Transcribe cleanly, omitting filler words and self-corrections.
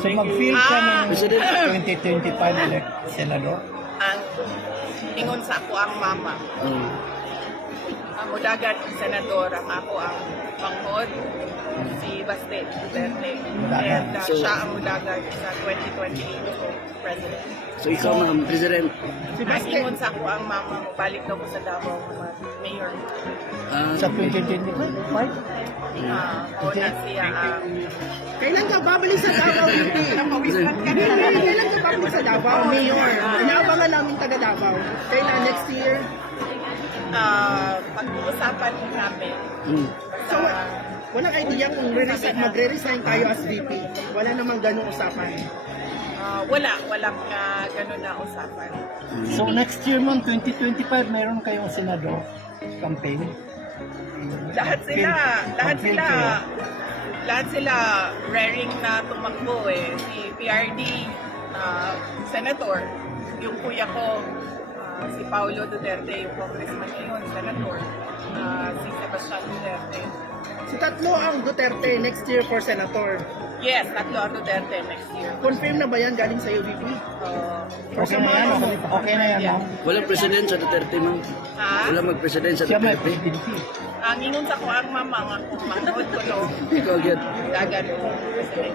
So mag-field ka ng President. 2025 elect senador? Ang ingon sa ako ang mama. Ang mudagan ang senador, ang ako ang manghod, si Baste Duterte. And So- siya ang mudagan sa 2028 ko president. So ikaw ma'am, President. Ang ingon sa ako ang mama, balik daw ko sa Davao mag-mayor. Sa 2025? O na siya ang Kailan ka babalik sa Davao? napawisan ka na. Kailan ka babalik sa Davao? Mayor. Inaabangan namin taga Davao. Kailan next year? Pag-uusapan namin. So, walang idea kung magre-resign tayo as VP. Wala namang ganung usapan. Walang ganun na usapan. So next year ma'am, 2025, meron kayong senador campaign? Lahat sila raring na tumakbo eh. Si PRD, senator, yung kuya ko, si Paulo Duterte, yung congressman ngayon, senator, si Sebastian Duterte. Si tatlo ang Duterte next year for senator. Yes, tatlo ang Duterte next year. Confirm na ba yan galing sa'yo, VP? Okay na yan, okay na yan ma'am. Walang president sa Duterte ma'am. Walang mag-president sa Siya may Duterte. presidency. Ang ingon sa ko ang mama, ang manghod ko no, Ikaw gyud. dagan ko president.